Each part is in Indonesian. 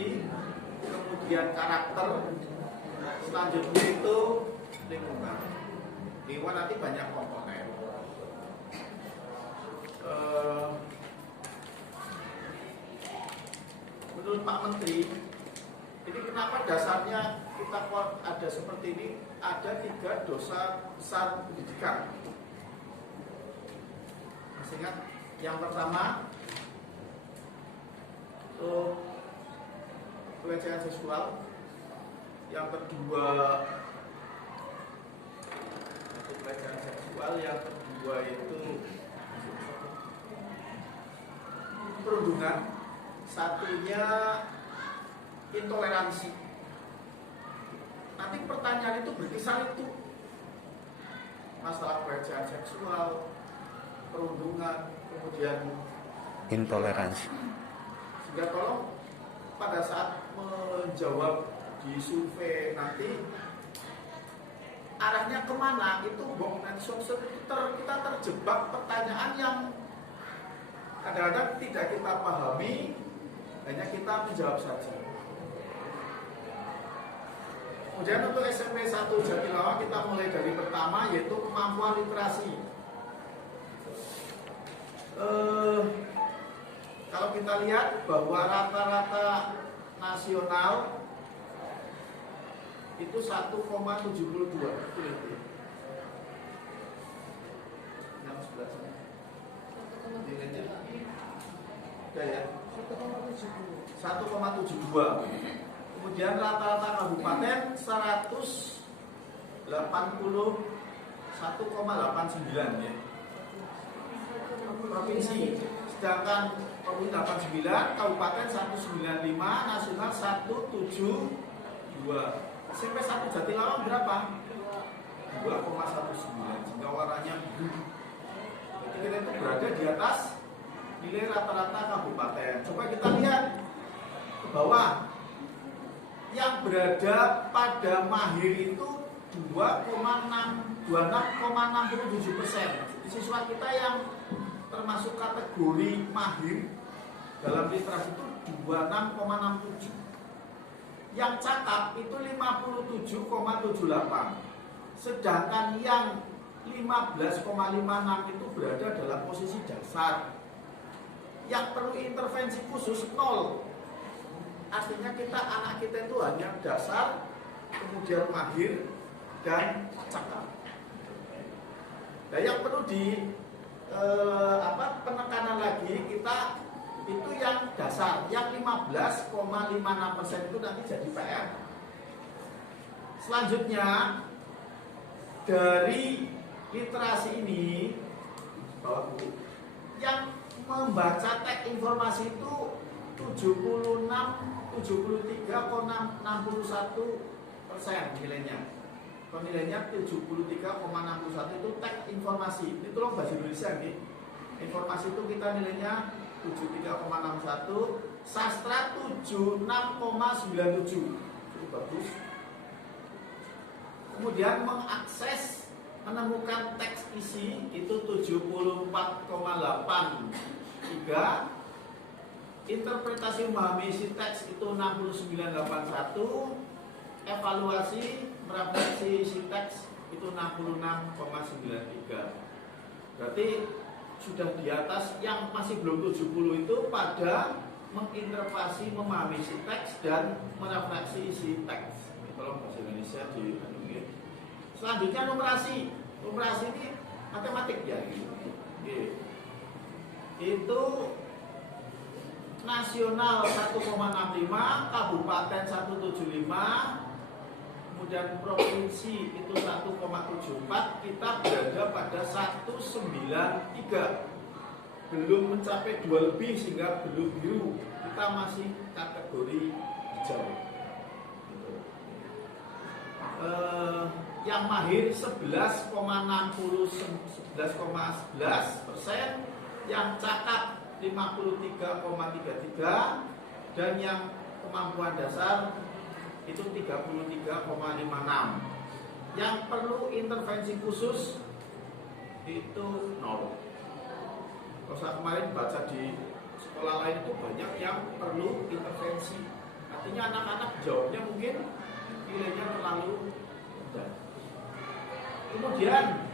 interaksi, kemudian karakter, selanjutnya itu lingkungan. Lingkungan nanti banyak komponen. Menurut Pak Menteri, ini kenapa dasarnya kita ada seperti ini? Ada 3 dosa besar pendidikan. Masih ingat? Yang pertama, pelecehan seksual. Yang kedua, pelecehan seksual. Yang kedua itu perundungan. Satunya intoleransi. Nanti pertanyaan itu berkisar itu, masalah pelecehan seksual, perundungan, kemudian intoleransi. Sehingga tolong pada saat menjawab di survei nanti arahnya kemana, itu kita terjebak pertanyaan yang kadang-kadang tidak kita pahami, hanya kita menjawab saja. Kemudian untuk SMP 1 Jatilawang kita mulai dari pertama, yaitu kemampuan literasi. Kalau kita lihat bahwa rata-rata nasional itu 1,72. Yang sebelah sana. Udah ya? 1,72. Kemudian rata-rata kabupaten 181,89 ya. Provinsi, sedangkan provinsi 89, kabupaten 195, nasional 172. SMP 1 Jatilawang berapa? 2,19, sehingga warnanya biru. Jadi kita itu berada di atas nilai rata-rata kabupaten. Coba kita lihat ke bawah. Yang berada pada mahir itu 26,67%. Siswa kita yang termasuk kategori mahir dalam literasi itu 26,67. Yang cakap itu 57,78. Sedangkan yang 15,56 itu berada dalam posisi dasar. Yang perlu intervensi khusus 0. Artinya anak kita itu hanya dasar, kemudian mahir dan cakap. Nah, yang perlu penekanan lagi, kita itu yang dasar, yang 15,56% itu nanti jadi PR. Selanjutnya dari literasi ini, yang membaca teks informasi itu 73,61% nilainya. Nilainya 73,61 itu teks informasi. Ini tolong bahasa Indonesia nih. Informasi itu kita nilainya 73,61, sastra 76,97. Cukup bagus. Kemudian mengakses menemukan teks isi itu 74,83. Interpretasi memahami isi teks itu 69,81. Evaluasi merefleksi isi teks itu 66,93. Berarti sudah di atas. Yang masih belum 70 itu pada menginterpretasi memahami isi teks dan merefleksi isi teks. Ini tolong bahasa Indonesia di selanjutnya numerasi. Numerasi ini matematik ya. Itu nasional 1,65, kabupaten 175, kemudian provinsi itu 1,74, kita berada pada 193. Belum mencapai 2 lebih sehingga belum biru. Kita masih kategori hijau. Yang mahir 11,11%, yang cakap 53,33, dan yang kemampuan dasar itu 33,56. Yang perlu intervensi khusus itu 0. Kalau saya kemarin baca di sekolah lain itu banyak yang perlu intervensi. Artinya anak-anak jawabnya mungkin nilainya terlalu mudah. Kemudian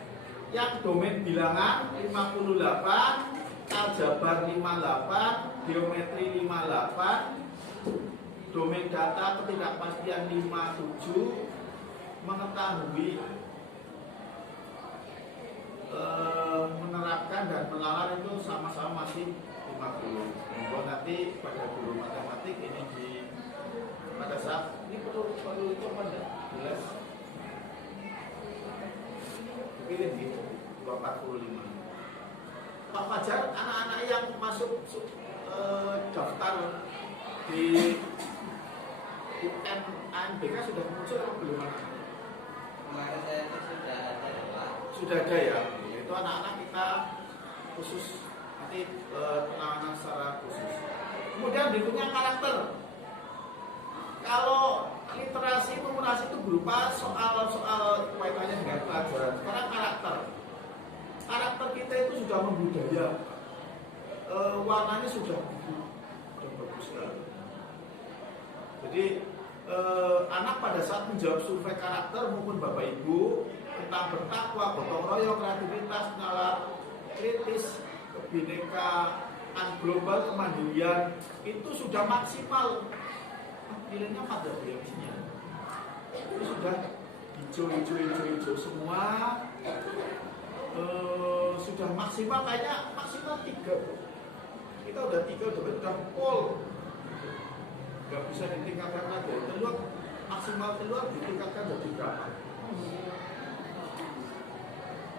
yang domain bilangan 58, aljabar 58, geometri 58, domain data ketidakpastian 57, mengetahui, menerapkan dan menalar itu sama-sama masih 50. Monggo nanti pada guru matematik ini pada saat ini perlu itu apa enggak? Jelas. Pilih gitu 245. Pak Fajar, anak-anak yang masuk daftar di UN ANBK sudah muncul atau belum anak-anak? Kemarin saya itu sudah ada Pak. Sudah ada ya. Itu anak-anak kita khusus nanti penanganan secara khusus. Kemudian berikutnya karakter. Kalau literasi numerasi itu berupa soal-soal kaitannya dengan pelajaran. Sekarang karakter. Karakter kita itu sudah membudaya. Warnanya sudah bagus sekali. Jadi anak pada saat menjawab survei karakter maupun Bapak Ibu tentang bertakwa, gotong royong, kreativitas, nalar kritis, kebinekaan global, kemandirian itu sudah maksimal. Nilainya 4 ya isinya. Itu sudah hijau semua. Sudah maksimal, kayaknya maksimal 3. Kita udah 3 udah full. Gak bisa ditingkatkan lagi. Maksimal keluar ditingkatkan jadi berapa?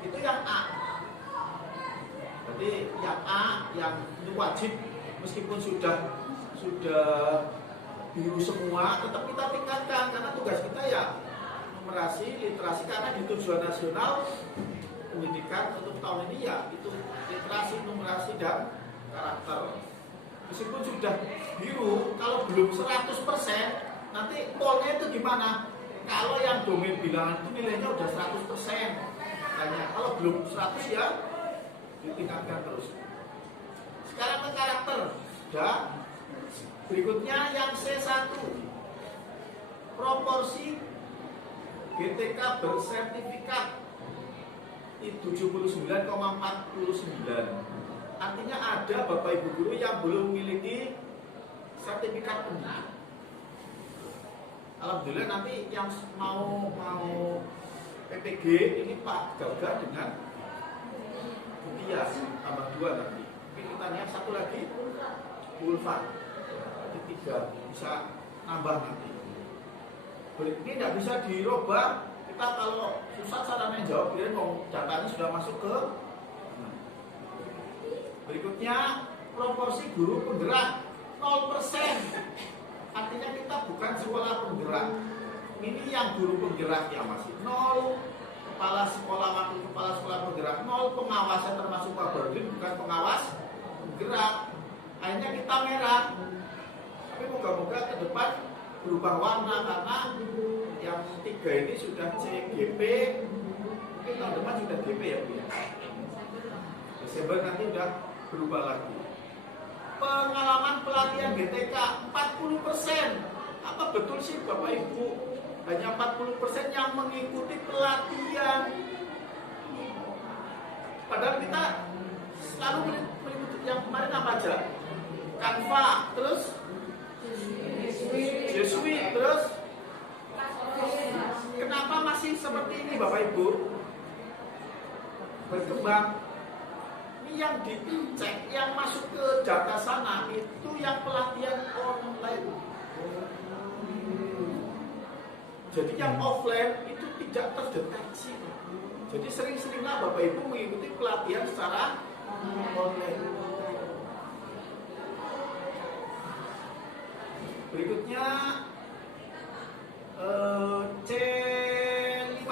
Itu yang A. Jadi yang A yang ini wajib meskipun sudah biru semua, tetap kita tingkatkan karena tugas kita ya numerasi, literasi, karena di tujuan nasional pendidikan untuk tahun ini ya itu literasi, numerasi dan karakter. Meskipun sudah biru, kalau belum 100%, nanti polnya itu gimana? Kalau yang domain bilangan itu nilainya udah 100%. Makanya kalau belum 100 ya ditingkatkan terus. Sekarang ke karakter. Sudah. Berikutnya yang C1. Proporsi GTK bersertifikat 79,49. Artinya ada Bapak Ibu guru yang belum memiliki sertifikat benar. Alhamdulillah nanti yang mau PPG ini Pak Gaga dengan Bukia tambah 2 nanti. Pilihannya satu lagi Ulfan. Jadi 3 bisa nambah nanti. Ini tidak bisa dirubah. Kita kalau susah caranya jawab, dia mau datanya sudah masuk ke. Berikutnya proporsi guru penggerak 0%. Artinya kita bukan sekolah penggerak. Ini yang guru penggerak yang masih 0, kepala sekolah, wakil kepala sekolah penggerak 0, pengawasnya termasuk Pak Bardin bukan pengawas penggerak. Akhirnya kita merah. Tapi moga-moga ke depan berubah warna karena yang 3 ini sudah CGP, mungkin tahun depan sudah GP ya Bu. Desember nanti udah berubah lagi. Pengalaman pelatihan BTK 40%. Apa betul sih Bapak Ibu? Hanya 40% yang mengikuti pelatihan. Padahal kita selalu mengikuti yang kemarin apa aja? Canva, terus Jesuit, terus kenapa masih seperti ini Bapak Ibu? Berkembang. Ini yang dicek, yang masuk ke data sana itu yang pelatihan online. Jadi yang offline itu tidak terdeteksi. Jadi sering-seringlah Bapak Ibu mengikuti pelatihan secara online. Berikutnya C5,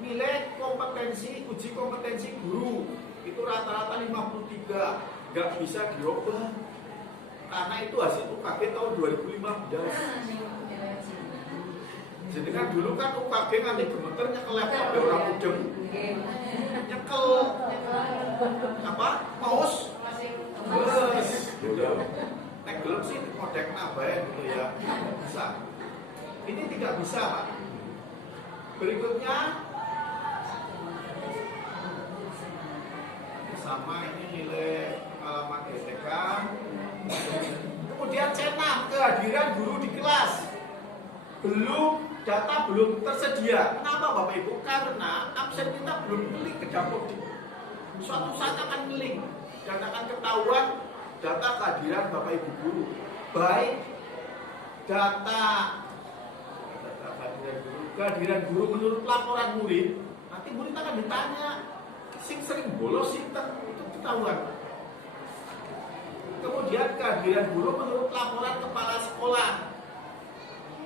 nilai kompetensi, uji kompetensi guru itu rata-rata 53, nggak bisa dirubah karena itu hasil UKG tahun 2015. Jadi kan dulu kan UKG nanti gemeter nyekel laptop ya orang mudeng, nyekel apa mouse, udah tek gelem sih kodek nabain gitu ya, tidak bisa. Ini tidak bisa, Pak. Berikutnya sama ini nilai pengalaman GTK. Kemudian C6, kehadiran guru di kelas. Data belum tersedia. Kenapa Bapak Ibu? Karena absen kita belum klik ke dapur. Suatu saat akan ngeling dan akan ketahuan data kehadiran Bapak Ibu guru. Baik data kehadiran guru menurut laporan murid, nanti murid akan ditanya, sing sering bolos itu ketahuan. Kemudian kehadiran guru menurut laporan kepala sekolah.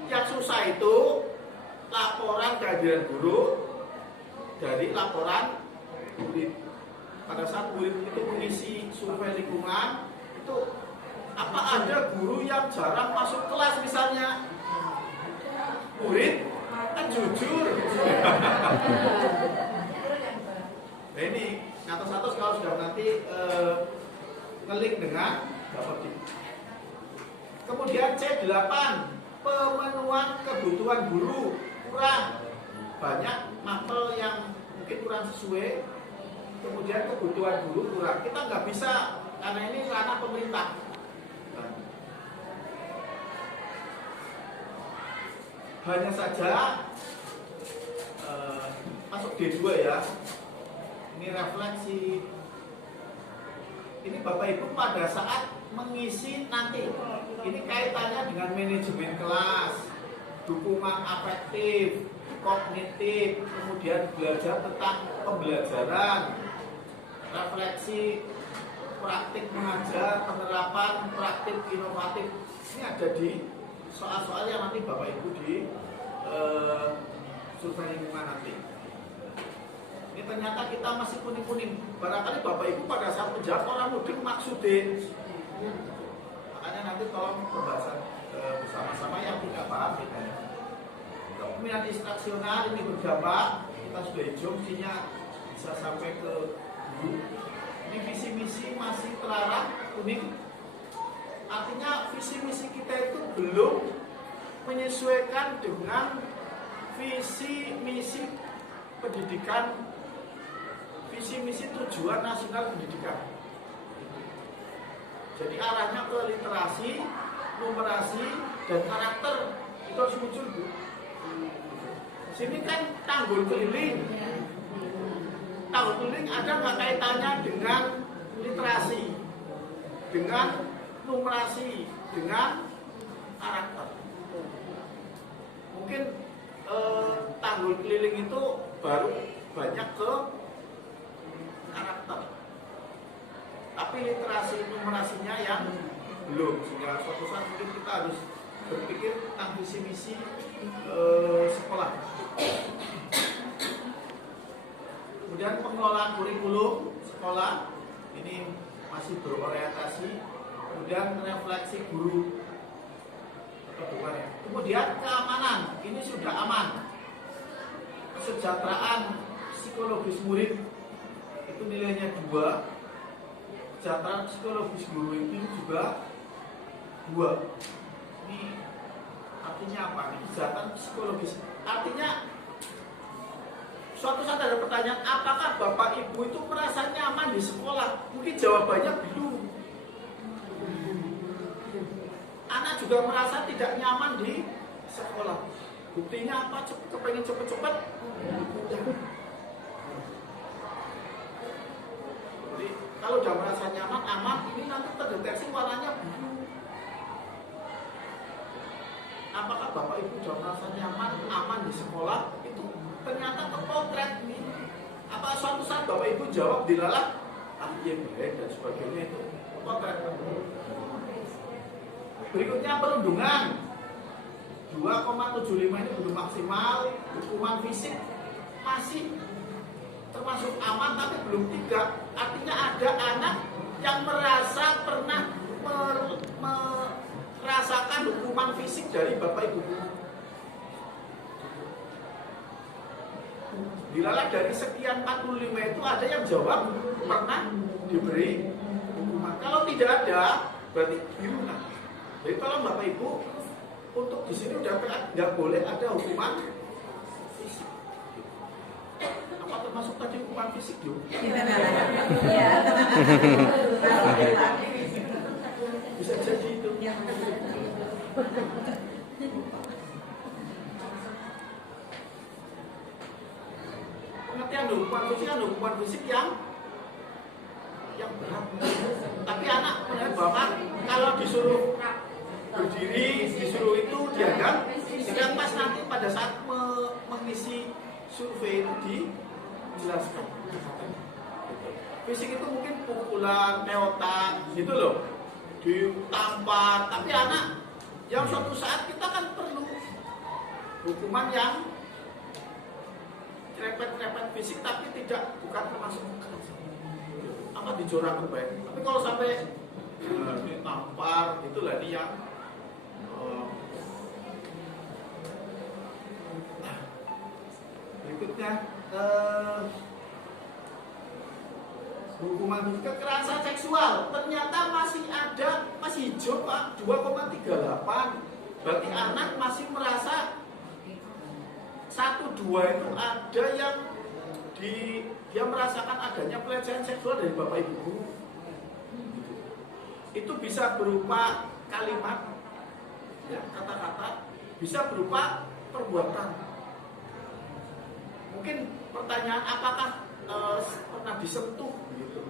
Yang susah itu laporan kehadiran guru dari laporan murid. Pada saat murid itu mengisi survei lingkungan, itu apa ada guru yang jarang masuk kelas misalnya? Murid kan jujur. Nah ini ngatos-ngatos kalau sudah nanti ngelik dengan dapat. Kemudian C8, pemenuhan kebutuhan guru kurang, banyak mapel yang mungkin kurang sesuai. Kemudian kebutuhan guru kurang, kita nggak bisa karena ini ranah pemerintah. Hanya saja masuk D2 ya. Ini refleksi. Ini Bapak Ibu pada saat mengisi nanti, ini kaitannya dengan manajemen kelas, dukungan afektif, kognitif, kemudian belajar tentang pembelajaran, refleksi, praktik mengajar, penerapan praktik inovatif. Ini ada di soal-soal yang nanti Bapak Ibu di survei lingkungan nanti. Ini ternyata kita masih kuning-kuning. Barangkali Bapak Ibu pada saat menjawab orang mudik maksudin. Makanya nanti tolong pembahasan bersama-sama yang tidak paham gitu. Kemudian instruksional ini bergambar, kita sudah hijau, mestinya bisa sampai ke guru. Ini visi misi masih terarah kuning. Artinya visi misi kita itu belum menyesuaikan dengan visi misi pendidikan, visi misi tujuan nasional pendidikan. Jadi arahnya ke literasi, numerasi, dan karakter itu harus muncul, Bu. Sini kan tanggul keliling. Tanggul keliling ada nggak kaitannya dengan literasi, dengan numerasi, dengan karakter? Mungkin tanggul keliling itu baru banyak ke karakter, tapi literasi numerasinya yang belum. Sehingga suatu saat mungkin kita harus berpikir tentang visi misi sekolah. Kemudian pengelolaan kurikulum sekolah ini masih berorientasi. Kemudian refleksi guru. Kemudian keamanan, ini sudah aman. Kesejahteraan psikologis murid itu nilainya 2. Kesejahteraan psikologis guru itu juga 2. Ini artinya apa? Kesejahteraan psikologis artinya suatu saat ada pertanyaan, apakah Bapak Ibu itu merasa nyaman di sekolah? Mungkin jawabannya belum. Anak juga merasa tidak nyaman di sekolah. Buktinya apa? Kepengen cepet-cepet. Jadi kalau udah merasa nyaman, aman, ini nanti terdeteksi warnanya biru. Apakah Bapak Ibu sudah merasa nyaman, aman di sekolah? Itu ternyata terpotret nih. Apa suatu saat Bapak Ibu jawab dilalah, iya baik dan sebagainya, itu terpotret. Berikutnya perundungan 2,75 ini belum maksimal. Hukuman fisik masih termasuk aman tapi belum 3. Artinya ada anak yang merasa pernah merasakan hukuman fisik dari Bapak Ibu. Dilalah dari sekian 45 itu ada yang jawab pernah diberi hukuman. Kalau tidak ada berarti biru. Jadi tolong Bapak Ibu, untuk di sini udah nggak boleh ada hukuman fisik. Apa termasuk tadi hukuman fisik juga? Iya. Bisa jadi itu. Pengertian hukuman fisik kan hukuman fisik yang berat. Tapi anak melihat bapak kalau disuruh berdiri, disuruh itu diam, sehingga pas nanti pada saat mengisi survei itu dijelaskan. Fisik itu mungkin pukulan, neotan, gitu loh, ditampar. Tapi anak yang suatu saat kita kan perlu hukuman yang repet-repet fisik, tapi bukan termasuk kekerasan. Apa dicorak baik. Tapi kalau sampai ditampar, itulah ini yang berikutnya hukuman kekerasan seksual ternyata masih hijau Pak, 2,38. Berarti anak masih merasa 1-2 itu ada yang dia merasakan adanya pelecehan seksual dari bapak ibu guru. Itu bisa berupa kalimat, ya, kata-kata, bisa berupa perbuatan. Mungkin pertanyaan apakah pernah disentuh gitu.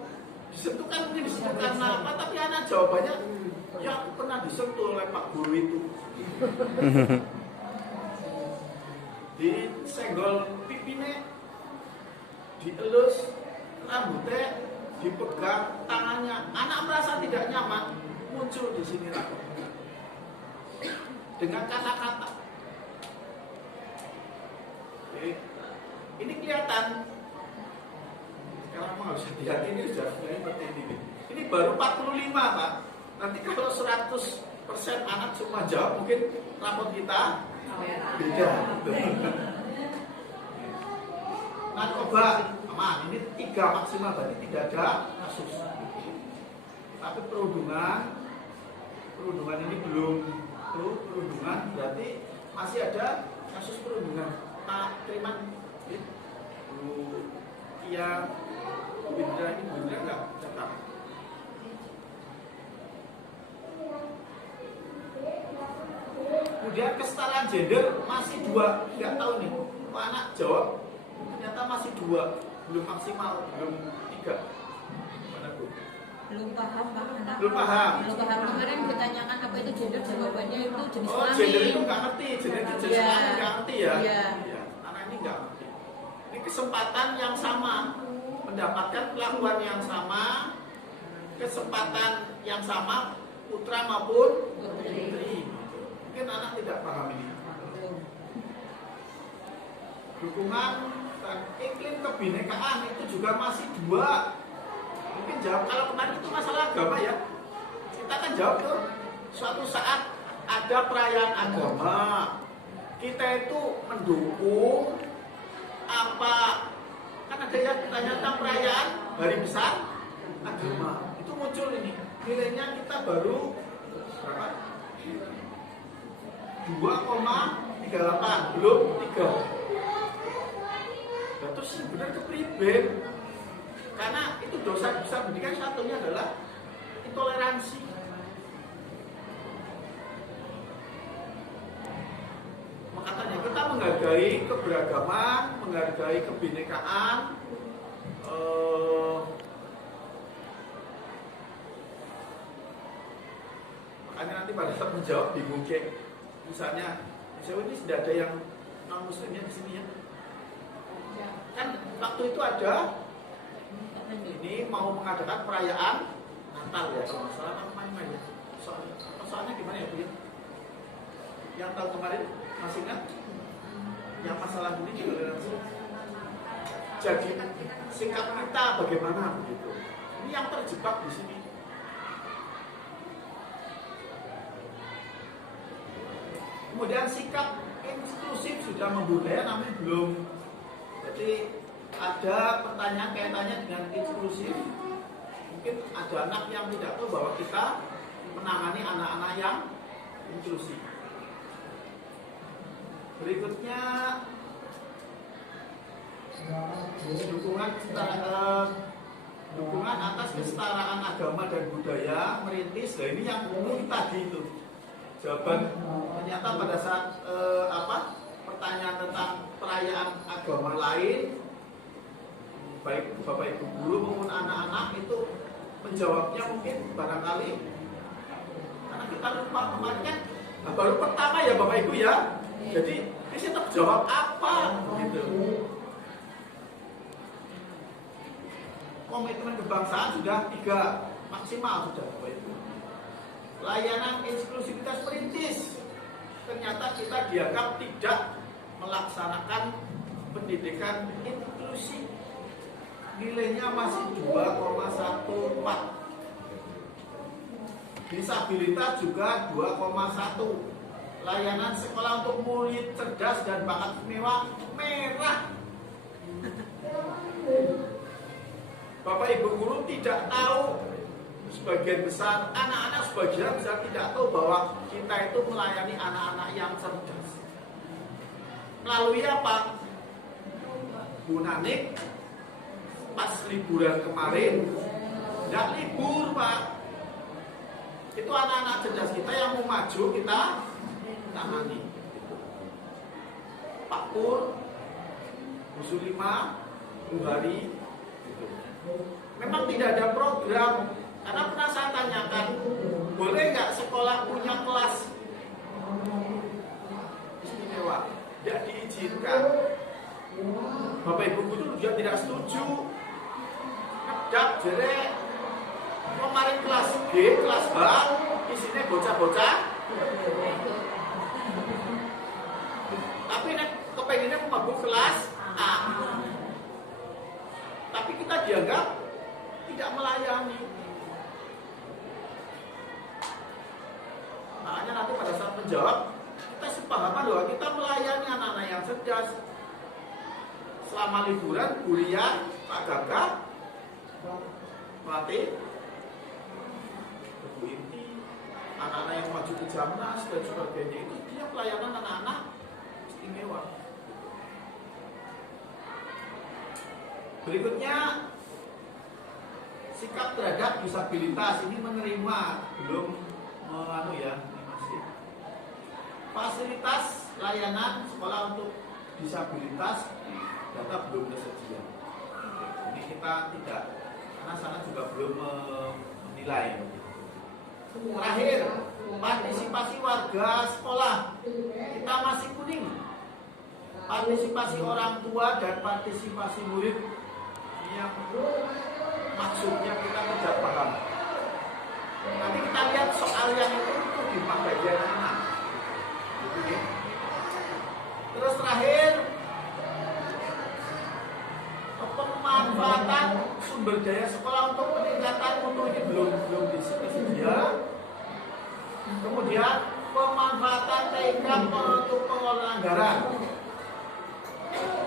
Disentuh kan mungkin disentuh karena apa, tapi anak jawabannya ya aku pernah disentuh oleh pak guru itu. Disenggol pipine, dielus rambutnya, dipegang tangannya. Anak merasa tidak nyaman, muncul di sini rapor dengan kata-kata. Oke. Ini kelihatan. Sekarang harus hati-hati, ini sudah seperti ini. Ini baru 45 Pak. Nanti kalau 100% anak semua jawab, mungkin rapor kita beda. Narkoba aman, ini 3 maksimal, berarti tidak ada kasus. Tapi perundungan ini belum. Perundungan berarti masih ada kasus perundungan. Pak Triman, Bu Kia, Bindra ini benar nggak cetak? Kemudian kesetaraan gender masih 2, nggak tahu nih. Pak anak jawab ternyata masih 2, belum maksimal, belum 3. Mana Bu? Belum paham Pak. Belum paham. Kemarin ditanyakan apa itu gender, jawabannya itu jenis Oh, kelamin. gender itu nggak ngerti, gender itu jenis Iya. kelamin nggak ngerti ya? Iya. Iya, anak ini nggak ngerti. Ini kesempatan yang sama, mendapatkan perlakuan yang sama, kesempatan yang sama, putra maupun putri. Mungkin anak tidak paham ini. Dukungan dan iklim kebinekaan itu juga masih 2. Mungkin jawab, kalau kemarin itu masalah agama ya, kita kan jawab tuh, suatu saat ada perayaan agama, kita itu mendukung apa, kan ada yang tanya tentang perayaan hari besar agama, itu muncul ini, nilainya kita baru berapa? 2,38, belum 3. Nah, terus benar kepriben. Karena itu dosa besar pendidikan, satunya adalah intoleransi. Makanya kita menghargai keberagaman, menghargai kebinekaan. Makanya nanti pada saat menjawab bingung cek. Misalnya ini sudah ada yang non muslimnya di sini ya. Kan waktu itu ada ini mau mengadakan perayaan Natal ya, kalau masalah apa ya? Soalnya gimana ya Bu? Yang tahun kemarin masih ingat? Yang masalah ini toleransi. Jadi sikap kita bagaimana begitu? Ini yang terjebak di sini. Kemudian sikap inklusif sudah membudaya, namun belum. Jadi ada pertanyaan kaitannya dengan inklusif. Mungkin ada anak yang tidak tahu bahwa kita menangani anak-anak yang inklusi. Berikutnya dukungan atas kesetaraan agama dan budaya merintis. Nah ini yang tadi itu jawaban. Ternyata pada saat pertanyaan tentang perayaan agama lain, baik bapak ibu guru maupun anak-anak itu menjawabnya mungkin barangkali karena kita lupa kemarin kan baru pertama ya bapak ibu ya. Jadi ini tetap jawab apa gitu. Komitmen kebangsaan sudah 3 maksimal sudah Bapak Ibu. Layanan inklusivitas perintis, ternyata kita dianggap tidak melaksanakan pendidikan inklusi. Nilainya masih 2,14. Disabilitas juga 2,1. Layanan sekolah untuk murid cerdas dan bakat istimewa merah. Bapak Ibu guru tidak tahu, sebagian besar anak-anak sebagian besar tidak tahu bahwa kita itu melayani anak-anak yang cerdas. Melalui apa? Bu Nanik pas liburan kemarin tidak libur Pak. Itu anak-anak cerdas kita yang mau maju kita tangani. Pak Pur, Bu Sulima, Bu Hari. Memang tidak ada program. Karena pernah saya tanyakan, boleh nggak sekolah punya kelas istimewa? Tidak diizinkan. Bapak Ibu guru juga tidak setuju. Ngedak jelek. Kemarin kelas G, kelas H, isinya bocah-bocah. Tapi kepengennya mabuk kelas A. Tapi kita dianggap tidak melayani. Makanya nanti pada saat menjawab kita sepaham bahwa kita melayani anak-anak yang cerdas. Selama liburan, kuliah, Pak Gagah, pelatih, Bu Inti, anak-anak yang maju ke Jamnas dan sebagainya itu dia pelayanan anak-anak istimewa. Berikutnya sikap terhadap disabilitas ini menerima belum ini masih fasilitas layanan sekolah untuk disabilitas data belum tersedia. Ini kita tidak karena sana juga belum menilai. Terakhir, partisipasi warga sekolah kita masih kuning. Partisipasi orang tua dan partisipasi murid yang maksudnya kita tidak paham. Nanti kita lihat soal yang itu di bagian mana. Gitu ya. Terus terakhir, pemanfaatan sumber daya sekolah untuk peningkatan mutu ini belum disedia. Kemudian pemanfaatan TK untuk pengelolaan anggaran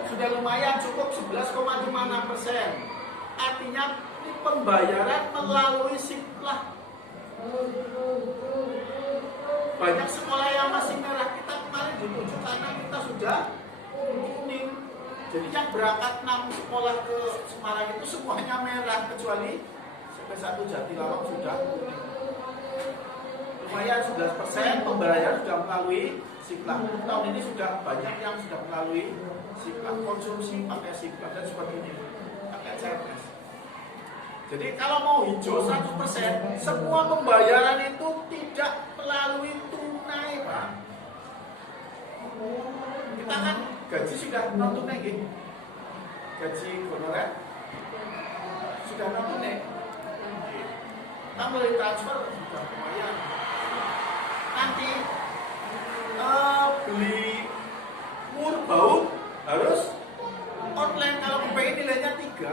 sudah lumayan cukup 11,56%. Artinya ini pembayaran melalui siklah. Banyak sekolah yang masih merah kita kemarin ditunjuk karena kita sudah kuning. Jadi yang berangkat 6 sekolah ke Semarang itu semuanya merah kecuali SMP 1 Jatilawang sudah kuning. Lumayan 11% pembayaran sudah melalui siklah. Tahun ini sudah banyak yang sudah melalui siklah, konsumsi pakai siklah dan sebagainya, pakai CPNS. Jadi kalau mau hijau 100%, semua pembayaran itu tidak melalui tunai, Pak. Kita kan gaji sudah non tunai, gitu. Gaji honorer sudah non tunai. Kita melalui transfer sudah lumayan. Nanti beli mur baut harus online. Kalau PPI nilainya 3.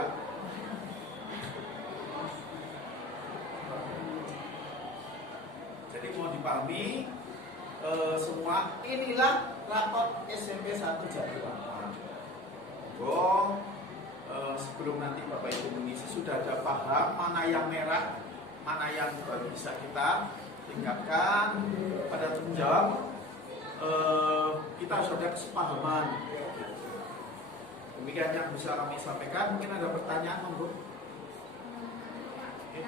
Jadi mau dipahami semua, inilah rapor SMP 1 Jatilawang. Sebelum nanti Bapak Ibu mengisi sudah ada paham mana yang merah, mana yang bisa kita tingkatkan pada jenjang kita harus ada kesepahaman. Demikian yang bisa kami sampaikan. Mungkin ada pertanyaan, monggo. Oke.